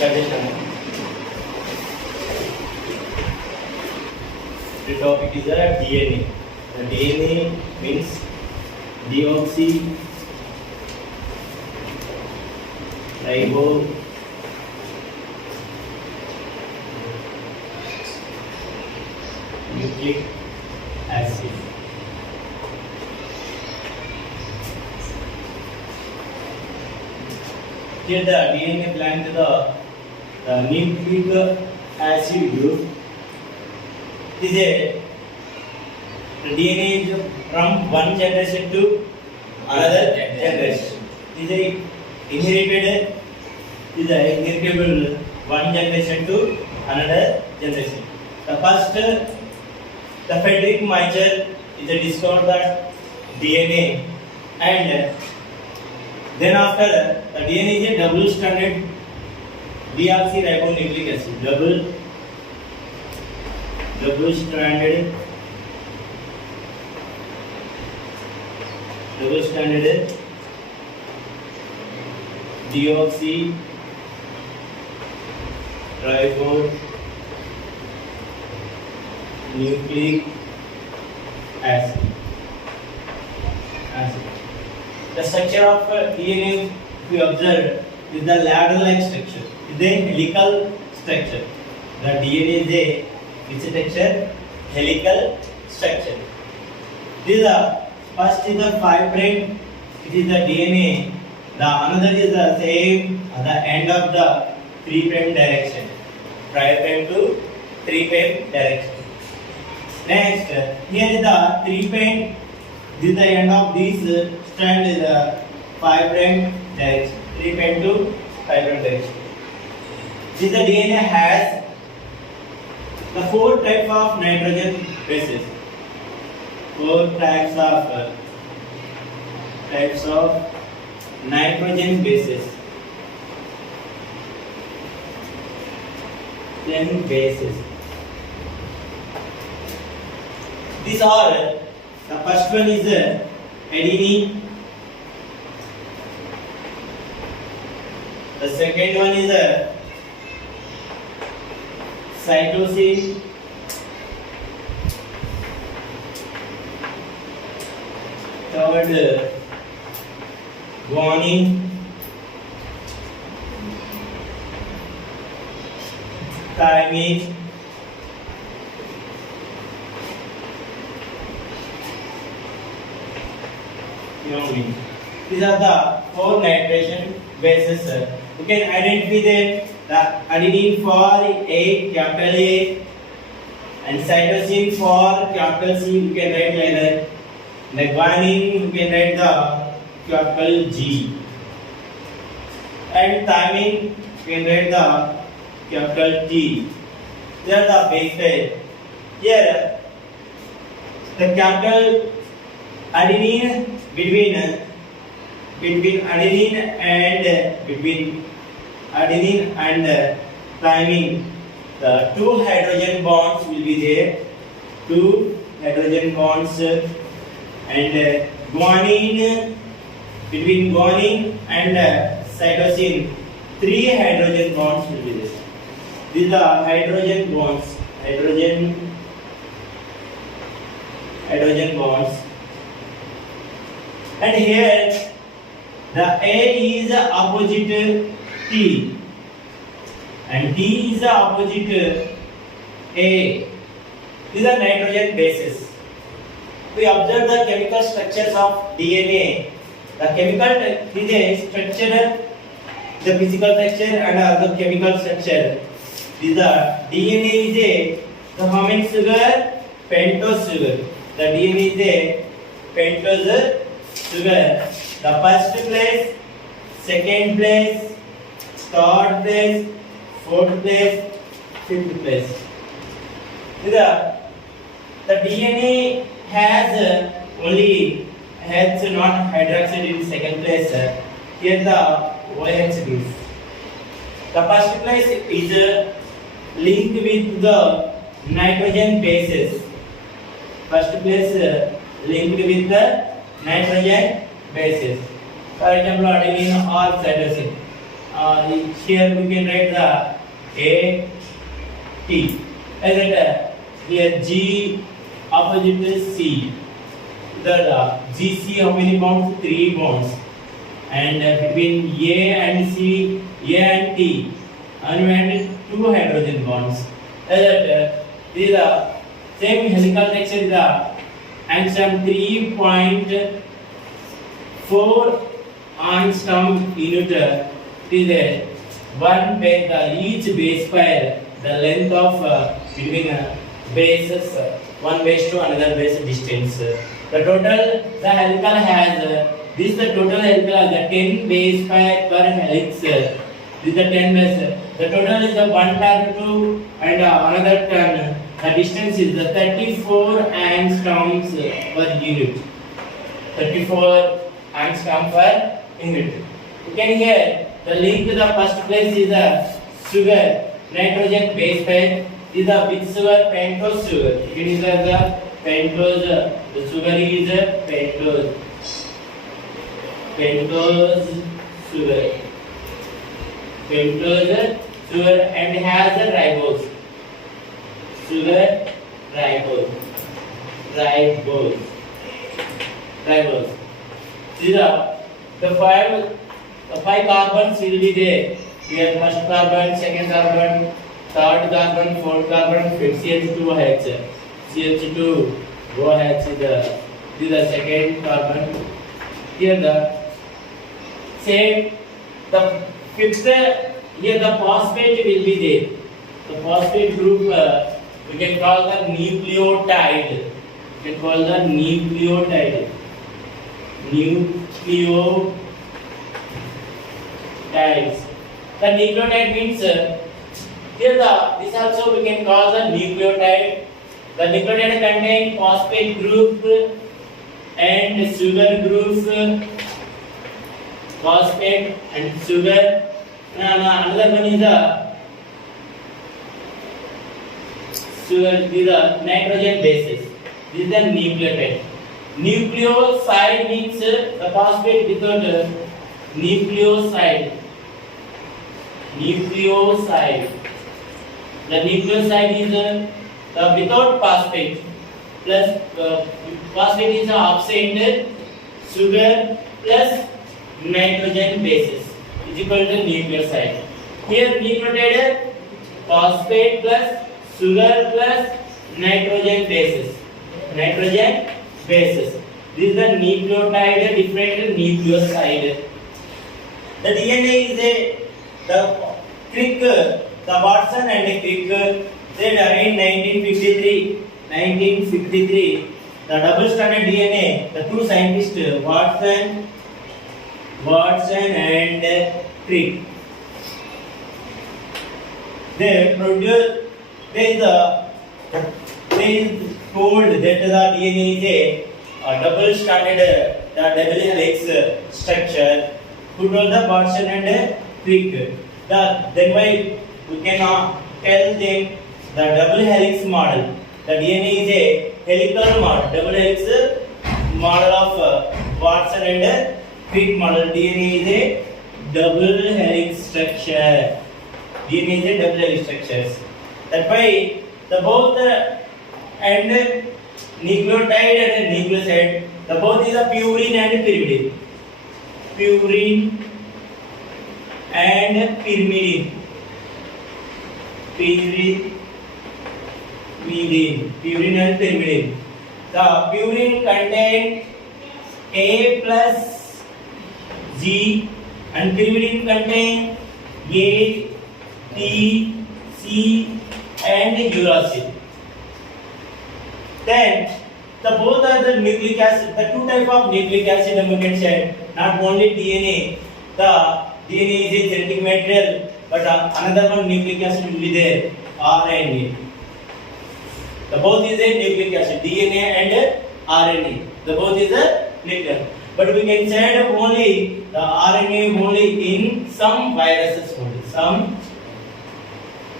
The topic is DNA. The DNA means deoxy ribo nucleic acid. Here the DNA belongs to the nucleic acid group. This is the DNA is from one generation to another generation. This is inherited. This is inheritable one generation to another generation. The first, the Friedrich Michel is discovered that DNA, and then after the DNA is a double-stranded deoxyribonucleic acid. Double-stranded deoxyribonucleic acid. The structure of DNA, if you observe, is the ladder-like structure. It is a helical structure. The DNA is a which structure? Helical structure. This is the first is the 5' it is the DNA. The another is the same at the end of the 3' direction. 5' to 3' direction. Next, here is the 3'. This is the end of this strand is the 5' direction. 3' to 5' direction. This the DNA has the 4 types of nitrogen bases. 4 types of nitrogen bases. 10 bases. These are the first one is adenine. The second one is cytosine. Third, guanine. Thymine. Threonine. These are the 4 nitrogen bases. You can identify them. The adenine for A, capital A, and cytosine for capital C. You can write like that. The guanine you can write the capital G, and thymine you can write the capital T. They are the base pair. Here, the capital adenine between adenine and thymine, the 2 hydrogen bonds will be there. 2 hydrogen bonds, and guanine, between guanine and cytosine, 3 hydrogen bonds will be there. These are hydrogen bonds. Hydrogen bonds. And here the A is opposite T, and T is opposite A. These are nitrogen bases. We observe the chemical structures of DNA. The chemical is a structure, the physical structure and also chemical structure. These are DNA is the how many sugar? Pentose sugar. The DNA is a pentose sugar. The first place, second place, third place, fourth place, fifth place. These are the DNA has only has not hydroxide in second place. Here the OH group. The first place is linked with the nitrogen bases. First place linked with the nitrogen bases. For example, adenine or cytosine. here we can write the A T. As that here G opposite is C. The GC how many bonds? 3 bonds. And between A and C, A and T, and 2 hydrogen bonds. As that this is the same helical structure is the angstrom 3.4 angstrom unit. Is a one base, each base pair, the length of between bases, one base to another base distance. The total the helical has this the total helical has the 10 base pair per helix. This is the 10 base. The total is the 1 turn to and another turn. The distance is the 34 angstroms per unit. 34 angstrom per unit. You can hear the link to the first place is the sugar, nitrogen base pair. Is the with sugar, pentose sugar. It is the pentose. The sugar is pentose. Pentose sugar. Pentose sugar and has a ribose. Sugar, ribose. Ribose. Ribose. These are the five carbons will be there. Here first carbon, second carbon, third carbon, fourth carbon, fifth CH2H. CH2 OH this is the second carbon. Here the same the fifth here the phosphate will be there. The phosphate group we can call the nucleotide. We can call the nucleotide. Nucleotides. The nucleotide means here this also we can call the nucleotide. The nucleotide contain phosphate group and sugar group. Phosphate and sugar. Another one is the sugar. These are nitrogen bases. This is the nucleotide. Nucleoside means the phosphate without nucleoside. Nucleoside. The nucleoside is the without phosphate plus phosphate is the absent sugar plus nitrogen bases is equal to nucleoside. Here nucleotide phosphate plus sugar plus nitrogen bases. Nitrogen bases. This is the nucleotide, different nucleoside. The DNA is the Crick, the Watson and Crick, they died in 1953. 1953, the double-stranded DNA, the two scientists Watson and Crick, they produced. They told that the DNA is a double-stranded, the double helix structure. Who told the Watson and Crick? Then why we cannot tell them the double helix model. The DNA is a helical model, double helix model of Watson and Crick model. DNA is a double helix structure. DNA is a double helix structures. That's why the both and nucleotide and nucleoside, the both is a purine and pyrimidine. Purine and pyrimidine. Purine and pyrimidine. The purine contain A plus G and pyrimidine contain A, T, C and uracil. Then the both are the nucleic acid. The two type of nucleic acid we can say. Not only DNA. The DNA is a genetic material, but another one nucleic acid will be there. RNA. The both is a nucleic acid. DNA and RNA. The both is a nucleic. But we can say only the RNA only in some viruses only.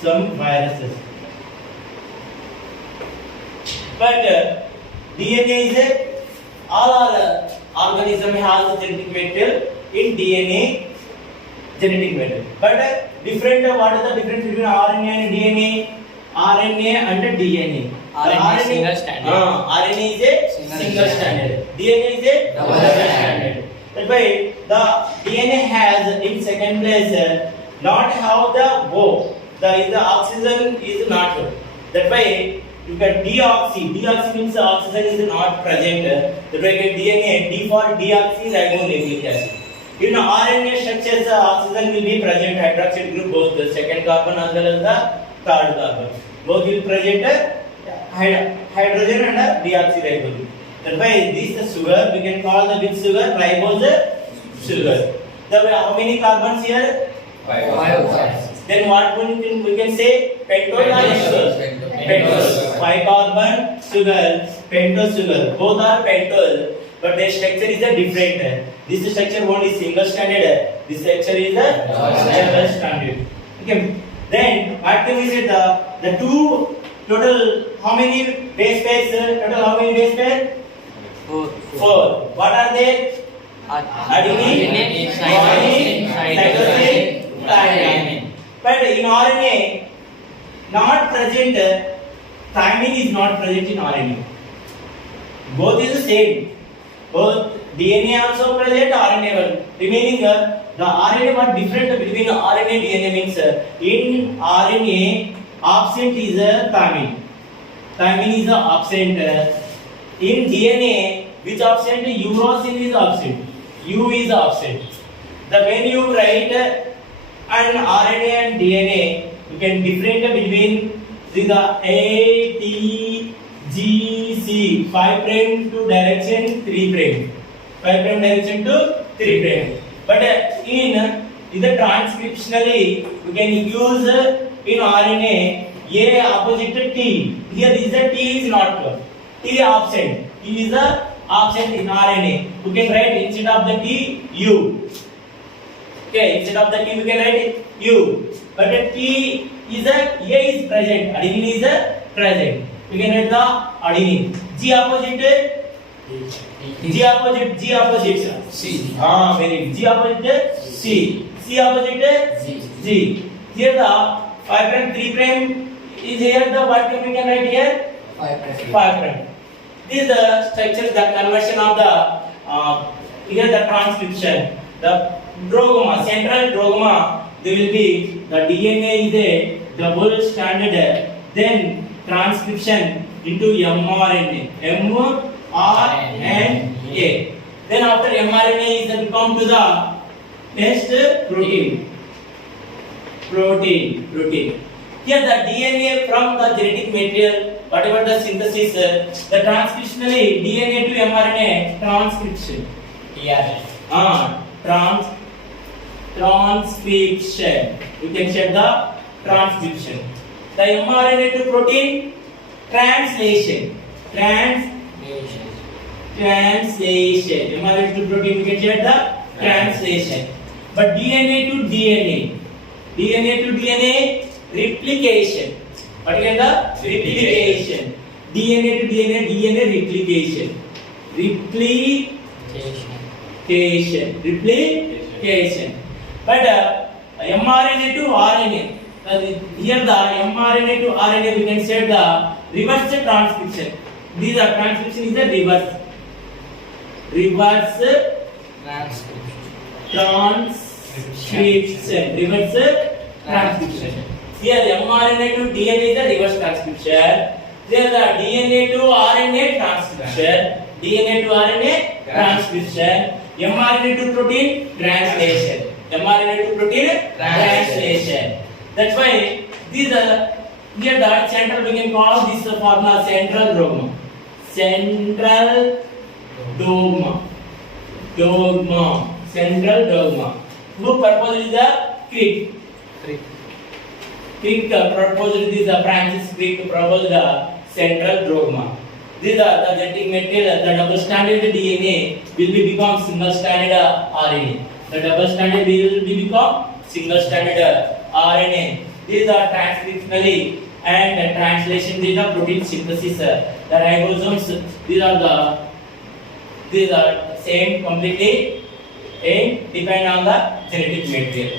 Some viruses. But DNA is all organism has genetic material. In DNA, genetic material. But different. What is the difference between RNA and DNA? RNA and DNA. RNA is single stranded. RNA is a single stranded. DNA is a double stranded. That's why the DNA has in second place not have the O. The oxygen is not. That's why you get deoxy. Deoxy means oxygen is not present. That's why you get DNA. D for deoxyribonucleic acid. In RNA structures, oxygen will be present. Hydroxide group both the second carbon as well as the third carbon. Both will present hydrogen and deoxyribonucleic. That's why this sugar we can call the which sugar? Ribose sugar. How many carbons here? 5. Then what we can say? Pentose or hexose? Pentose. 5 carbon sugar, pentose sugar. Both are pentose, but their structure is different. This structure one is single stranded. This structure is a double stranded. Okay. Then what can we say? The two total how many base pairs? Total how many base pairs? 4. What are they? Adenine, guanine, cytosine, thymine. But in RNA, not present. Thymine is not present in RNA. Both is the same. Both DNA also present, RNA also. Remaining the RNA, what different between RNA and DNA means in RNA absent is thymine. Thymine is absent. In DNA, which absent? Uracil is absent. U is absent. When you write an RNA and DNA, you can differentiate between the A, T, G, C, 5 prime to direction 3 prime. 5 prime direction to 3 prime. But in the transcriptionally, you can use in RNA A opposite to T. Here is the T is not T absent. T is the absent in RNA. You can write instead of the T U. Okay, instead of the T we can write U. But the T is A is present. Adenine is present. We can write the adenine. G opposite. G opposite. C. Very good. G opposite C. C opposite G. Here the 5 prime 3 prime is here. The what we can write here? 5 prime. This is the structure, the conversion of the here the transcription. The drogoma, central drogoma, there will be the DNA is a double stranded. Then transcription into mRNA. mRNA. Then after mRNA is become to the next protein. Protein. Here the DNA from the genetic material, whatever the synthesis, the transcriptionally DNA to mRNA transcription. Transcription. You can check the transcription. The mRNA to protein translation. Translation. mRNA to protein you can check the translation. But DNA to DNA. DNA to DNA replication. What is the replication? DNA to DNA replication. Replication. But mRNA to RNA. Here the mRNA to RNA we can say the reverse transcription. These are transcription is the reverse transcription. Reverse transcription. Here the mRNA to DNA is the reverse transcription. Here the DNA to RNA transcription. DNA to RNA transcription. mRNA to protein translation. mRNA to protein translation. That's why these are here the central we can call this formula central dogma. Central dogma. Who proposed the Crick? Crick proposed this. Francis Crick proposed the central dogma. These are the genetic material. The double stranded DNA will be become single stranded RNA. The double stranded will be become single stranded RNA. These are transcriptionally and translation. These are protein synthesis. The ribosomes. These are same completely. Depend on the genetic material.